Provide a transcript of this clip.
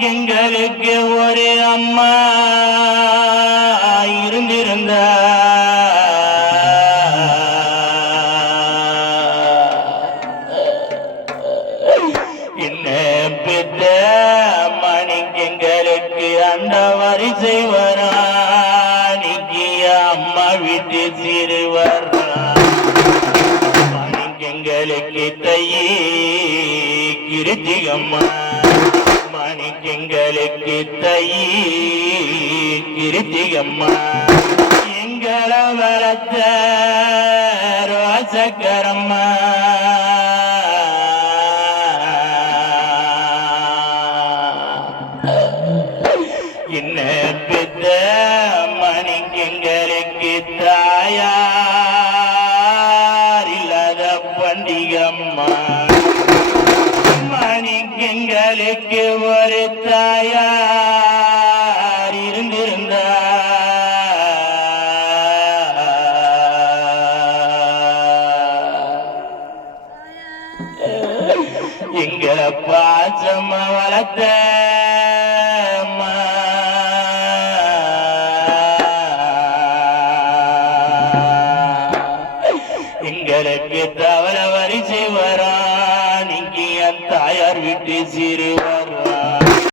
எங்களுக்கு ஒரு அம்மா இருந்திருந்தா என்ன பெற்ற மணிக்கெங்களுக்கு அந்த வரிசை வராணிக்கு அம்மா வீட்டு சிறுவர் மணிக்கெங்களுக்கு தையே கிருத்திகம்மா மணிக்கெங்களுக்கு தையே கிருத்திகம்மா எங்களை வளர்த்த ரோசக்கரம்மா என்ன பெற்ற மணிக்கெங்களுக்கு தாயார் இல்லாத பண்டிகம்மா மணிக்கெங்களுக்கு ஒரு தாயார் இருந்திருந்தா எங்களை பாசமா வளர்த்த எங்களுக்கு தவற வரிசை வரா நீங்க என் தாயார் விட்டு சிறுவரா